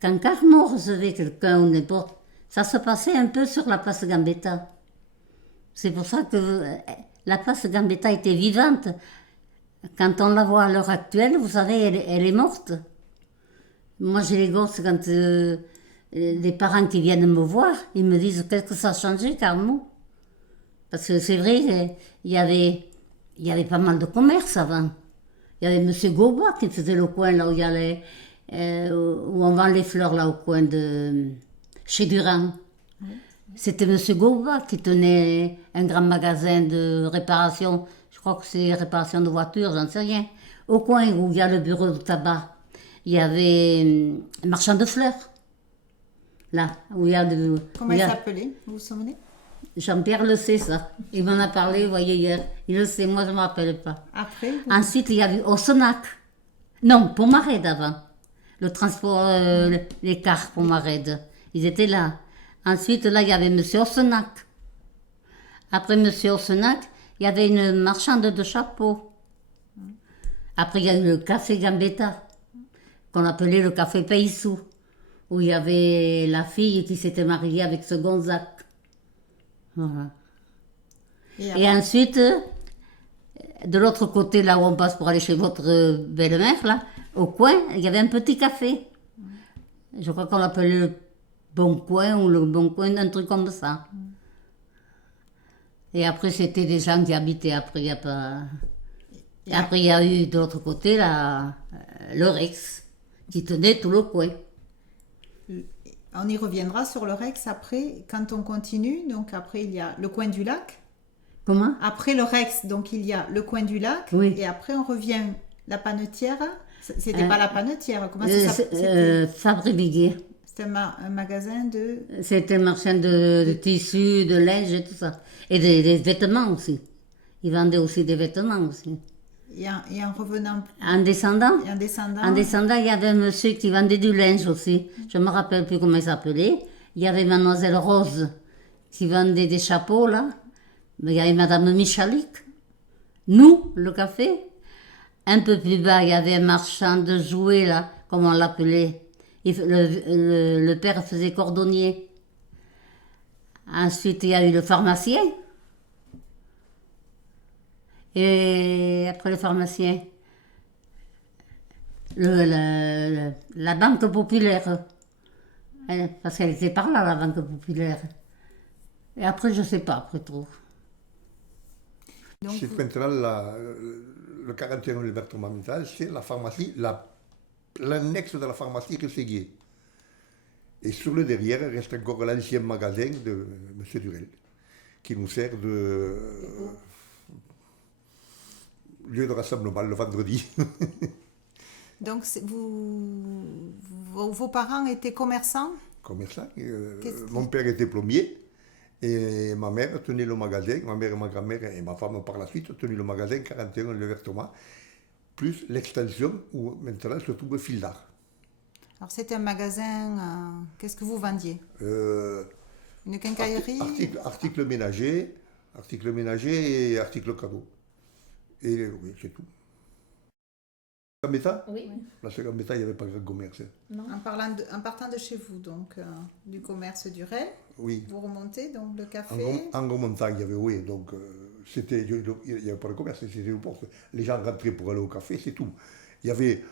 Quand Carnot recevait quelqu'un ou n'importe, ça se passait un peu sur la place Gambetta. C'est pour ça que la place Gambetta était vivante. Quand on la voit à l'heure actuelle, vous savez, elle est morte. Moi, j'ai les gosses, quand les parents qui viennent me voir, ils me disent qu'est-ce que ça a changé, Carnot. Parce que c'est vrai, il y avait pas mal de commerce avant. Il y avait M. Gauba qui faisait le coin là où il y a où on vend les fleurs là au coin de chez Durand. C'était M. Gauba qui tenait un grand magasin de réparation. Je crois que c'est réparation de voitures, j'en sais rien. Au coin où il y a le bureau de tabac, il y avait un marchand de fleurs. Là, où il y a de. Comment il s'appelait, vous vous souvenez? Jean-Pierre le sait, ça. Il m'en a parlé, vous voyez, hier. Il le sait, moi je ne me rappelle pas. Après Ensuite, il y avait Ossenac. Non, Pomarède avant. Le transport, les cars Pomarède. Ils étaient là. Ensuite, là, il y avait M. Ossenac. Après M. Ossenac, il y avait une marchande de chapeaux. Après, il y a eu le café Gambetta, qu'on appelait le café Paysou, où il y avait la fille qui s'était mariée avec ce Gonzac. Voilà. Et ensuite, de l'autre côté, là où on passe pour aller chez votre belle-mère, là, au coin, il y avait un petit café. Je crois qu'on l'appelait le Bon Coin ou le Bon Coin, un truc comme ça. Et après, c'était des gens qui habitaient. Après, il n'y a pas. Et après, il y a eu de l'autre côté, là, le Rex, qui tenait tout le coin. On y reviendra sur le Rex après, quand on continue. Donc après, il y a le coin du lac. Comment? Après le Rex, donc il y a le coin du lac. Oui. Et après, on revient la Panetière. C'était pas la Panetière. Comment ça s'appelait? Fabre et Viguier. C'était un magasin de. C'était un marchand de tissus, de linge et tout ça. Et des vêtements aussi. Ils vendaient aussi des vêtements aussi. Et en revenant. En descendant, Et en descendant. En descendant, il y avait un monsieur qui vendait du linge aussi. Je ne me rappelle plus comment il s'appelait. Il y avait Mademoiselle Rose qui vendait des chapeaux, là. Il y avait Madame Michalik. Nous, le café. Un peu plus bas, il y avait un marchand de jouets, là, comme on l'appelait. Le père faisait cordonnier. Ensuite, il y a eu le pharmacien. Et après le pharmacien, la banque populaire. Parce qu'elle était par là, la banque populaire. Et après, je ne sais pas, après trop. C'est maintenant le 41 département mental, c'est la pharmacie, l'annexe de la pharmacie Rességuier. Et sur le derrière reste encore l'ancien magasin de M. Durel, qui nous sert de lieu de rassemblement le vendredi. Donc vos parents étaient commerçants? Commerçants. Mon père était plombier. Et ma mère tenait le magasin, ma mère et ma grand-mère et ma femme par la suite tenaient le magasin 41 Le Vertement, plus l'extension où maintenant se trouve Fil d'Art. Alors c'était un magasin, qu'est-ce que vous vendiez? Une quincaillerie? Articles ménagers et articles cadeaux. Et oui, c'est tout. Gambetta? Oui. Là, c'est Gambetta, il n'y avait pas grand commerce. Non. En partant de chez vous, donc du commerce du Ray, oui. Vous remontez, donc le café. En remontant, il y avait, oui, donc il n'y avait pas de commerce, c'était une porte. Les gens rentraient pour aller au café, c'est tout. Il y avait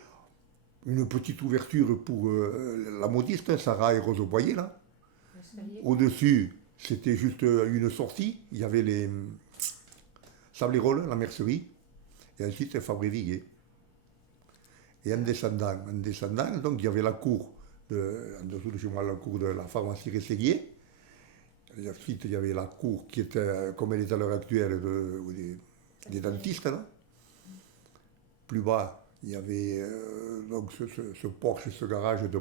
une petite ouverture pour la modiste, Sarah et Rose au Boyer, là. Au-dessus, c'était juste une sortie. Il y avait les Sablerolles, la mercerie, et ensuite Fabre et Viguier. Et en descendant, donc il y avait la cour, en dessous de chez moi, la cour de la pharmacie Rességuier. Et ensuite, il y avait la cour qui était, comme elle est à l'heure actuelle, des dentistes. Là. Plus bas, il y avait donc ce porche, ce garage de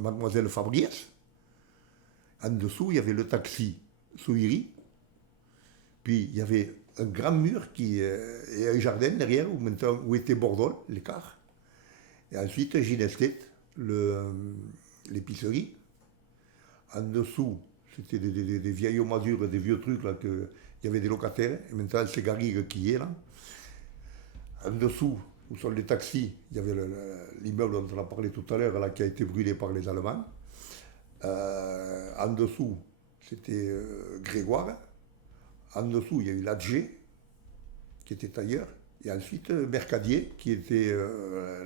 Mademoiselle Fabriès. En dessous, il y avait le taxi Souiri. Puis, il y avait un grand mur et un jardin derrière, où était Bordeaux, l'écart. Et ensuite, Ginestet, l'épicerie. En dessous, c'était des vieilles masures, des vieux trucs, là, il y avait des locataires. Et maintenant, c'est Garrigue qui est là. En dessous, où sont les taxis. Il y avait l'immeuble dont on a parlé tout à l'heure, là, qui a été brûlé par les Allemands. En dessous, c'était Grégoire. En dessous, il y a eu l'Adger, qui était ailleurs. Et ensuite, Mercadier, qui était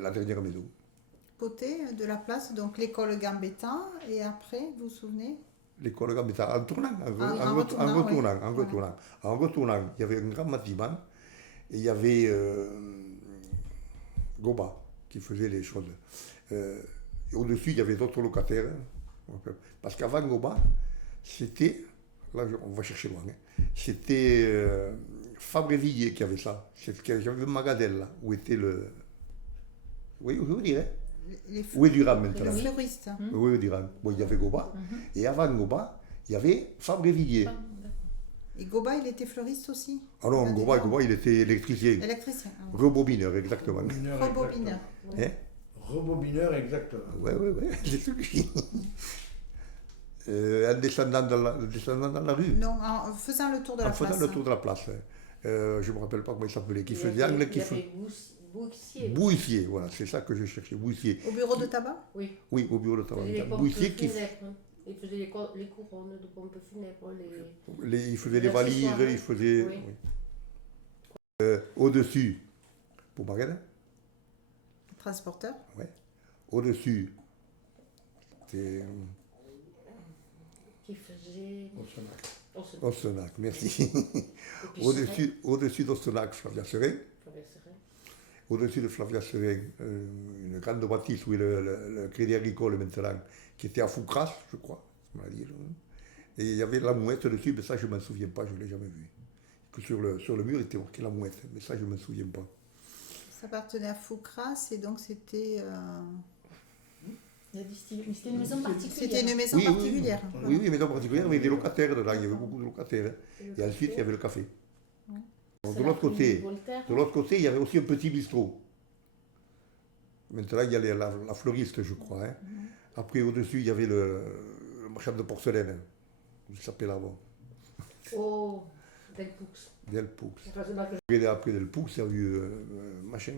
la dernière maison. Côté de la place, donc l'école Gambetta, et après, vous vous souvenez? L'école Gambetta, en tournant, retournant. En retournant, il y avait un grand bâtiment, et il y avait Goba, qui faisait les choses. Et au-dessus, il y avait d'autres locataires. Parce qu'avant Goba, c'était, là on va chercher loin, c'était Fabre-Villiers qui avait ça. J'avais le Magadel, là, où était le... Oui, vous direz. Où est Durand maintenant? Le fleuriste. Oui, Durand. Bon, il y avait Goba. Et avant Goba, il y avait Fabre-Villiers. Et Goba, il était fleuriste aussi? Ah non, Goba, il était électricien. Électricien. Rebobineur, exactement. Rebobineur. Hein? Rebobineur, exactement. Oui, c'est ce que je dis. En descendant dans la rue. Non, en faisant le tour de la place. En faisant le tour de la place. Je ne me rappelle pas comment il s'appelait. Qui faisait angle, qui faisait... Bouissier, voilà, c'est ça que je cherchais, Bouissier. Au bureau de tabac? Oui. Oui, au bureau de tabac. Les pompes Bouissier funèbres. Il faisait les couronnes de pompes funèbres. Il faisait les valises, il faisait... Oui. Oui. Au-dessus, pour Marianne. Transporteur? Oui. Au-dessus, c'était... Qui faisait... Ossenac, merci. Au-dessus d'Ossenac, Flavia Serin. Au-dessus de Flavia Serin, une grande bâtisse où est le Crédit Agricole maintenant, qui était à Foucras, je crois. Et il y avait la mouette dessus, mais ça je ne m'en souviens pas, je ne l'ai jamais vu. Que sur le mur était marqué la mouette, mais ça je ne m'en souviens pas. Ça appartenait à Foucras et donc c'était... C'était une maison particulière. C'était une maison particulière. Oui, une maison particulière avec des locataires dedans, il y avait beaucoup de locataires. Et ensuite il y avait le café. De l'autre côté, il y avait aussi un petit bistrot. Maintenant, il y a la fleuriste, je crois. Hein. Après, au-dessus, il y avait le marchand de porcelaine. Il s'appelait avant. Oh, Delpoux. Delpoux. Après Delpoux, il y a eu machin,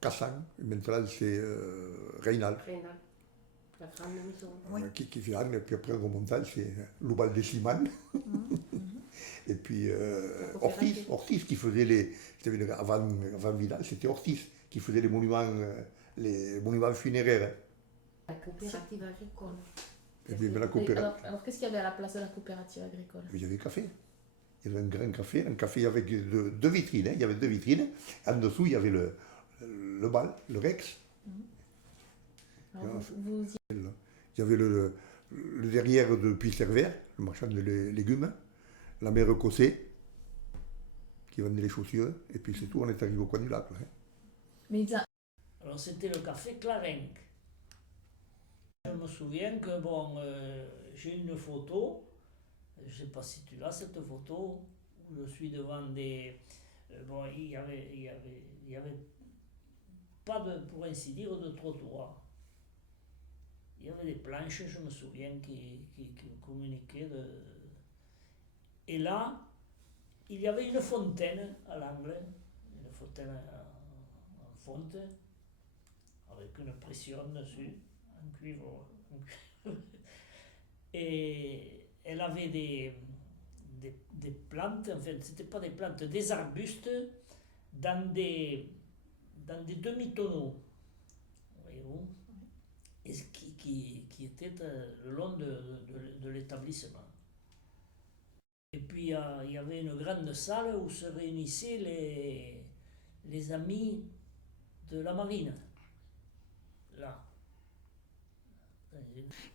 Cassan. Maintenant, c'est Reynal. La grande maison. Oui. Qui vient, et puis après, en remontant, c'est Loubal de Siman. Et puis Ortiz qui faisait les... Avant Vidal, c'était Ortiz qui faisait les monuments funéraires. La coopérative agricole. Et puis la coopérative. Alors qu'est-ce qu'il y avait à la place de la coopérative agricole? Il y avait café. Il y avait un café avec deux vitrines. Hein. Il y avait deux vitrines. En dessous, il y avait le bal, le Rex. Alors, Il y avait le derrière de Puy-Servère, le marchand de légumes. La mère Cossé, qui vendait les chaussures, et puis c'est tout, on est arrivé au coin du lac. Là, hein. Mais Alors c'était le café Clarenc. Je me souviens que j'ai une photo, je ne sais pas si tu l'as cette photo, où je suis devant des... il y avait pas de, pour ainsi dire, de trottoir. Il y avait des planches, je me souviens, qui communiquaient de... Et là, il y avait une fontaine à l'angle, une fontaine en fonte, avec une pression dessus, en cuivre. Et elle avait des plantes, enfin, c'était pas des plantes, des arbustes dans des demi-tonneaux, voyez-vous, et qui étaient le long de l'établissement. Et puis il y avait une grande salle où se réunissaient les amis de la marine. Là.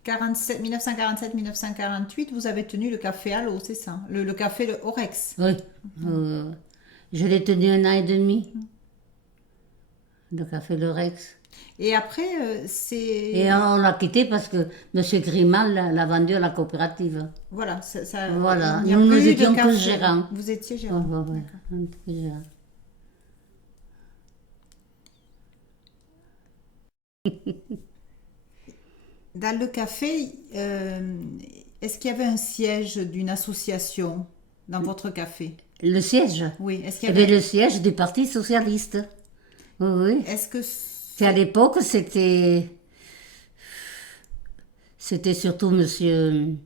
1947-1948, vous avez tenu le café à l'eau, c'est ça? Le café de Orex. Oui. Je l'ai tenu 1 an et demi. Le café de Rex. Et après, c'est... Et on l'a quitté parce que M. Grimal l'a vendu à la coopérative. Voilà, Voilà. il n'y a Nous plus étions de que café. gérants. Vous étiez gérant. Ouais. D'accord. On était que gérants. Dans le café, est-ce qu'il y avait un siège d'une association dans votre café? Le siège. Oui, est-ce qu'il Il y y avait... avait le siège du Parti socialiste. Oui, oui. Est-ce que Et à l'époque, c'était surtout monsieur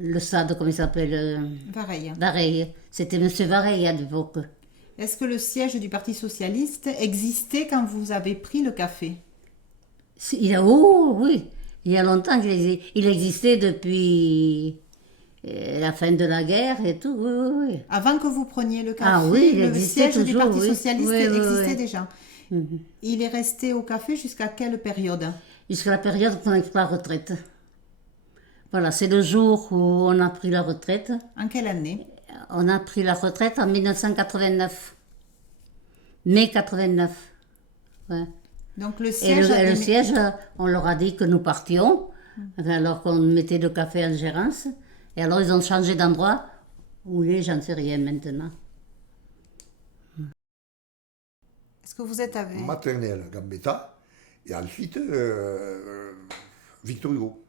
le SAD, comment il s'appelle pareil. Vareille. C'était monsieur Vareille à l'époque. Est-ce que le siège du Parti socialiste existait quand vous avez pris le café? Oh oui, il y a longtemps il existait depuis la fin de la guerre et tout, oui, oui, oui. Avant que vous preniez le café, Ah oui, il le existait siège du toujours, Parti oui. socialiste Oui, oui, existait oui. déjà. Il est resté au café jusqu'à quelle période? Jusqu'à la période qu'on a pris la retraite. Voilà, c'est le jour où on a pris la retraite. En quelle année? On a pris la retraite en 1989. Mai 89. Ouais. Donc le Et siège, le siège, on leur a dit que nous partions, alors qu'on mettait le café en gérance. Et alors ils ont changé d'endroit. Où il est, j'en sais rien maintenant. Est-ce que vous êtes avec? Maternelle, Gambetta, et ensuite Victor Hugo.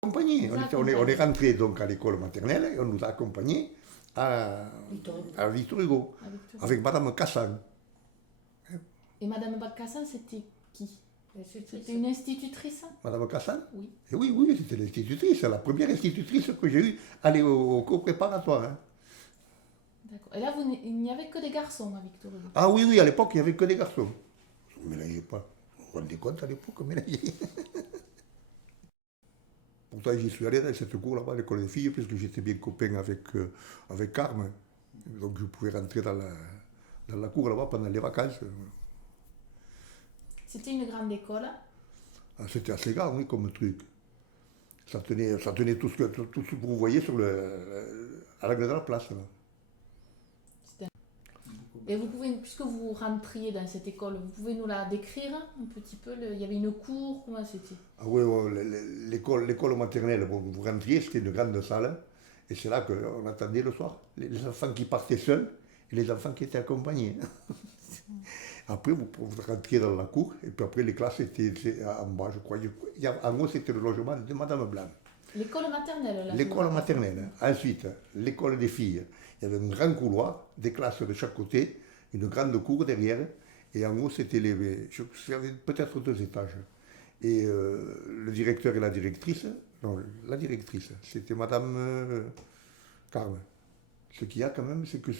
Accompagné. On est rentré donc à l'école maternelle et on nous a accompagnés à Victor Hugo, avec Madame Cassan. Et Madame Bacassin, c'était qui? C'était une institutrice? Madame Cassan? Oui. Et oui, oui, c'était l'institutrice, la première institutrice que j'ai eue aller au cours préparatoire. Hein. D'accord. Et là, il n'y avait que des garçons à Victor Hugo. Ah oui, oui, à l'époque, il n'y avait que des garçons. Je ne mélangeais pas. Vous vous rendez compte à l'époque, mélanger. Pourtant, j'y suis allé dans cette cour là-bas, à l'école des filles, puisque j'étais bien copain avec Carme. Donc je pouvais rentrer dans la cour là-bas pendant les vacances. C'était une grande école. Ah, c'était assez grand, oui, comme truc. Ça tenait tout ce que vous voyez à l'angle de la place. Là. Et vous pouvez, puisque vous rentriez dans cette école, vous pouvez nous la décrire un petit peu? Il y avait une cour, comment c'était? Ah oui, l'école maternelle, bon, vous rentriez, c'était une grande salle. Et c'est là qu'on attendait le soir. Les enfants qui partaient seuls et les enfants qui étaient accompagnés. Après, vous rentriez dans la cour, et puis après, les classes étaient en bas, je crois. En haut, c'était le logement de Madame Blanc. L'école maternelle, là. L'école maternelle. Ensuite, l'école des filles. Il y avait un grand couloir, des classes de chaque côté, une grande cour derrière, et en haut, c'était il y avait peut-être 2 étages. Et le directeur et la directrice, non, la directrice, c'était Madame Carme. Ce qu'il y a quand même, c'est que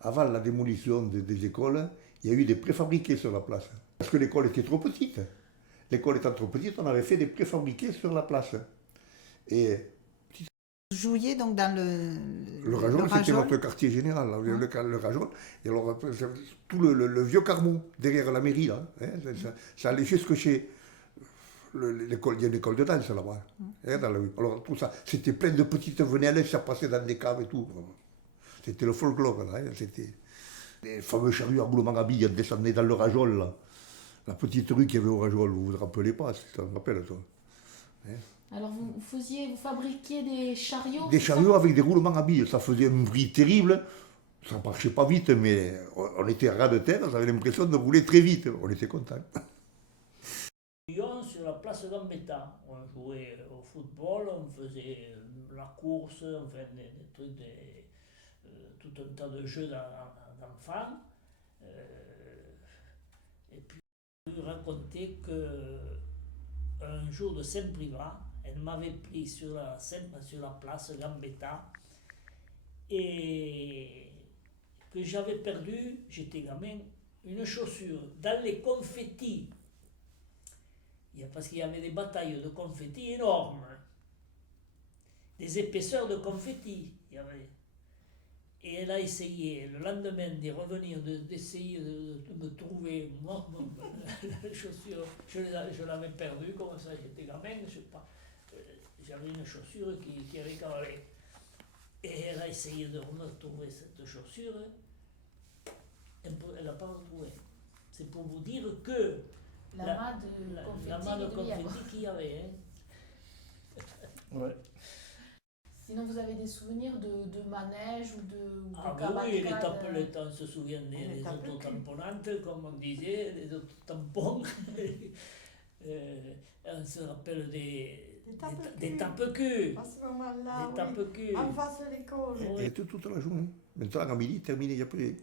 avant la démolition des écoles, il y a eu des préfabriqués sur la place. Parce que l'école était trop petite. L'école étant trop petite, on avait fait des préfabriqués sur la place. Et Vous jouiez donc dans le Rajol, c'était Rajol. notre quartier général, là, le Rajol. Et alors, tout le vieux Carmont, derrière la mairie, là, hein, ça allait jusque chez l'école. Il y a une école de danse là-bas. Hein, dans la rue. Alors, tout ça, c'était plein de petites venelles, ça passait dans des caves et tout. C'était le folklore, là. Hein, c'était les fameux charrues à roulement à billes descendaient dans le Rajol, là. La petite rue qu'il y avait au Rajol, vous ne vous rappelez pas, si tu te rappelles, toi. Hein. Alors vous fabriquiez des chariots? Des c'est ça? chariots avec des roulements à billes, ça faisait un bruit terrible. Ça ne marchait pas vite, mais on était à ras de terre, on avait l'impression de rouler très vite. On était contents. Sur la place Gambetta, on jouait au football, on faisait la course, enfin des trucs, tout un tas de jeux d'enfants. Et puis, je lui racontais qu'un jour de Saint-Privat, elle m'avait pris sur la place Gambetta et que j'avais perdu, j'étais gamin, une chaussure dans les confettis. Parce qu'il y avait des batailles de confettis énormes, des épaisseurs de confettis. Et elle a essayé le lendemain de revenir, d'essayer de me trouver la chaussure. Je l'avais perdue, comme ça, j'étais gamin, je sais pas. J'avais une chaussure qui avait cavalé. Et elle a essayé de me trouver cette chaussure. Elle n'a pas retrouvé. C'est pour vous dire que L'amas de confetti qu'il y avait. Hein. Ouais. Sinon, vous avez des souvenirs de manège ou de Ah cavalcade? oui, on se souvient des autotamponnantes, comme on disait, des autotampons. On se rappelle des tape-culs. À ce moment-là, Des tape-culs. en face de l'école. Et toute la journée. Maintenant, à midi, terminé, il n'y a plus.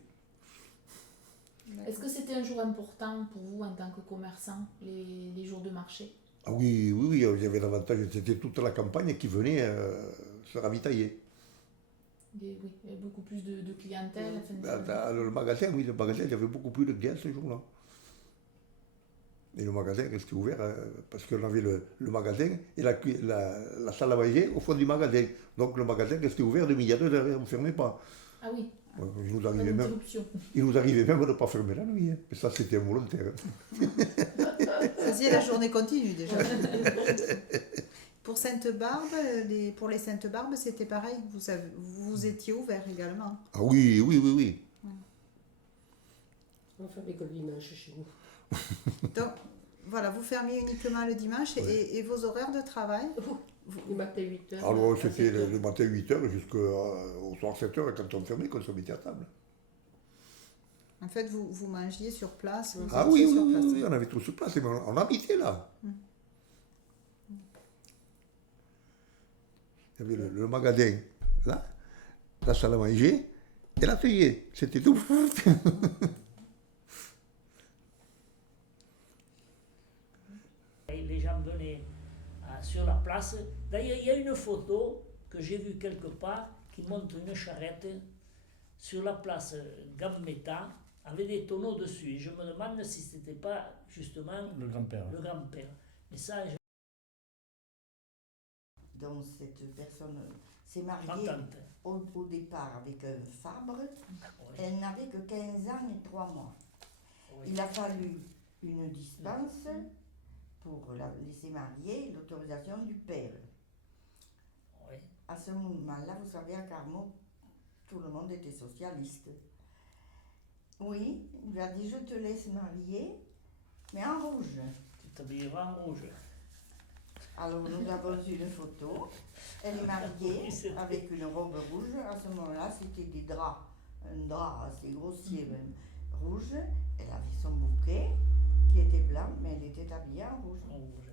Est-ce que c'était un jour important pour vous en tant que commerçant, les jours de marché? Ah oui, oui, oui, il y avait l'avantage, c'était toute la campagne qui venait se ravitailler. Oui, il y avait beaucoup plus de clientèle. Le magasin, oui, le magasin, il y avait beaucoup plus de clients ce jour-là. Et le magasin restait ouvert parce qu'on avait le magasin et la salle à manger au fond du magasin. Donc le magasin restait ouvert de midi à 2h, on ne fermait pas. Ah oui, Ouais, il nous pas arrivait même, d'interruption. il nous arrivait même de ne pas fermer la nuit. Mais ça, c'était involontaire. Vous faisiez la journée continue déjà. Pour Sainte-Barbe, pour les Sainte-Barbe, c'était pareil, vous étiez ouvert également. Ah oui, oui, oui, oui. On fermait que le dimanche chez nous. Donc, voilà, vous fermiez uniquement le dimanche et vos horaires de travail Le matin 8h. Alors c'était le matin 8h jusqu'au soir 7h quand on fermait, quand on se mettait à table. En fait, vous mangiez sur place. Vous Ah étiez oui, sur oui, place. oui, on avait tout sur place, mais on habitait là. Il y avait le magasin là, la salle à manger et l'atelier. C'était tout. Et les gens venaient sur la place. D'ailleurs, il y a une photo que j'ai vue quelque part qui montre une charrette sur la place Gambetta avec des tonneaux dessus. Et je me demande si ce n'était pas justement Le grand-père. le grand-père. Mais ça, je Donc cette personne s'est mariée m'entends. au départ avec un Fabre. Oui, Elle n'avait que 15 ans et 3 mois. oui. Il a fallu une dispense pour la laisser marier, l'autorisation du père. Oui. À ce moment-là, vous savez, à Carmaux, tout le monde était socialiste. Oui, il lui a dit, je te laisse marier, mais en rouge. Tu t'habilleras en rouge. Alors nous avons eu une photo. Elle est mariée Oui, c'est vrai. avec une robe rouge. À ce moment-là, c'était des draps, un drap assez grossier même, rouge. Elle avait son bouquet qui était blanc, mais elle était habillée en rouge. En rouge.